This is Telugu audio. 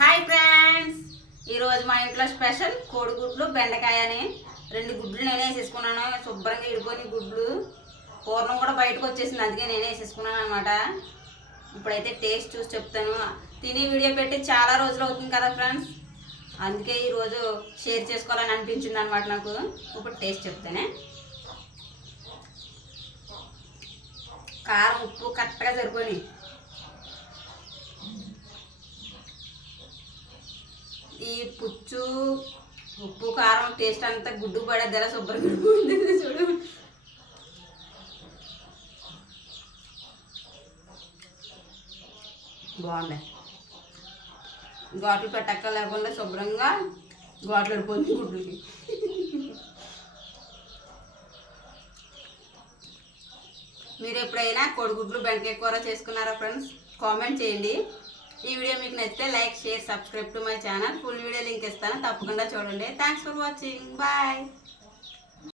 హాయ్ ఫ్రెండ్స్, ఈరోజు మా ఇంట్లో స్పెషల్ కోడిగుడ్లు బెండకాయ. 2 గుడ్లు నేనే వేసేసుకున్నాను. శుభ్రంగా ఇడుకొని గుడ్లు పూర్ణం కూడా బయటకు వచ్చేసింది, అందుకే నేనే వేసేసుకున్నాను అనమాట. ఇప్పుడైతే టేస్ట్ చూసి చెప్తాను. తిని వీడియో పెట్టి చాలా రోజులు అవుతుంది కదా ఫ్రెండ్స్, అందుకే ఈరోజు షేర్ చేసుకోవాలని అనిపించింది అనమాట నాకు. ఇప్పుడు టేస్ట్ చెప్తానే. కారం ఉప్పు కరెక్ట్గా సరిపోయి, ఈ పుచ్చు ఉప్పు కారం టేస్ట్ అంతా గుడ్డు పడేద్దలా శుభ్రంగా చూడు. బాగుంది, ఘాట్లు పెట్టక్క లేకుండా శుభ్రంగా ఘాట్లు పడిపోయింది గుడ్లకి. మీరు ఎప్పుడైనా కోడిగుడ్లు బెండకాయ కూర చేసుకున్నారా ఫ్రెండ్స్? కామెంట్ చేయండి. ఈ వీడియో మీకు నచ్చితే like, share, subscribe to my channel. Full video link ఇస్తాను, తప్పకుండా చూడండి. Thanks for watching. బాయ్.